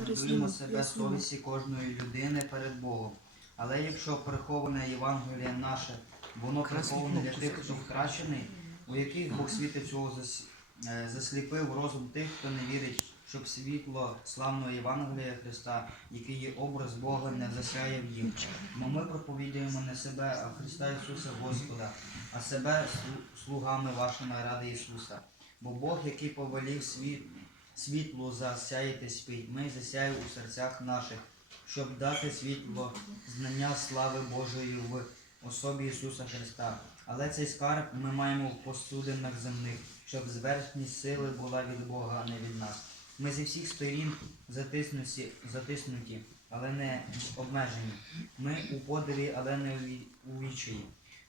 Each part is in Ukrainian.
рекомендуємо себе совісті кожної людини перед Богом. Але якщо приховане Євангеліє наше, воно приховане для тих, хто втрачений, у яких Бог світить цього е, засліпив розум тих, хто не вірить, щоб світло славного Євангелія Христа, який є образ Бога, не засяє в їм. Бо ми проповідуємо не себе, а Христа Ісуса Господа, а себе слугами вашими ради Ісуса. Бо Бог, який повелів світ, світло спить, ми засяє у серцях наших, щоб дати світло знання слави Божої в особі Ісуса Христа. Але цей скарб ми маємо в посудинах земних, щоб зверхність сили була від Бога, а не від нас. Ми зі всіх сторін затиснуті, але не обмежені. Ми у подиві, але не у ві- відчаї.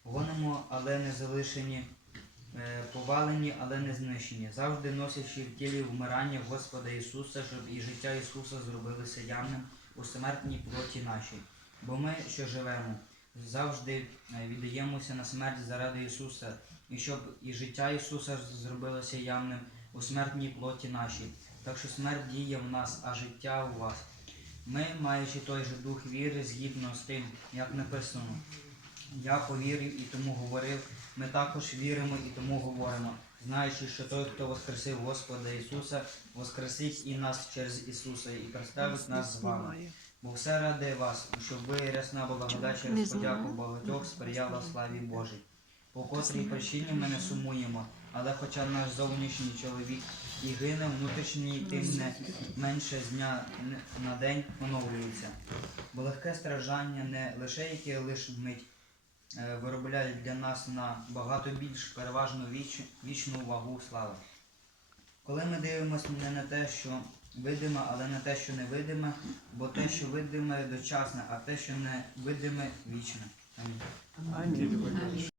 Гонимо, але не залишені, повалені, але не знищені, завжди носячи в тілі вмирання Господа Ісуса, щоб і життя Ісуса зробилося явним у смертній плоті нашій. Бо ми, що живемо, завжди е, віддаємося на смерть заради Ісуса, і щоб і життя Ісуса зробилося явним у смертній плоті нашій. Так що смерть діє в нас, а життя у вас. Ми, маючи той же дух віри, згідно з тим, як написано, я повірив і тому говорив, ми також віримо і тому говоримо, знаючи, що той, хто воскресив Господа Ісуса, воскресить і нас через Ісуса і представить нас з вами. Бо все ради вас, щоб ви рясна благодать через подяку багатьох сприяла славі Божій. По котрій причині ми не сумуємо, але хоча наш зовнішній чоловік і гине, внутрішній тим не менше з дня на день оновлюється. Бо легке страждання не лише яке лише вмить е, виробляє для нас на багато більш переважно віч, вічну вагу слави. Коли ми дивимося не на те, що видиме, але на те, що невидиме, бо те, що видиме, дочасне, а те, що не видиме, вічне. Амінь.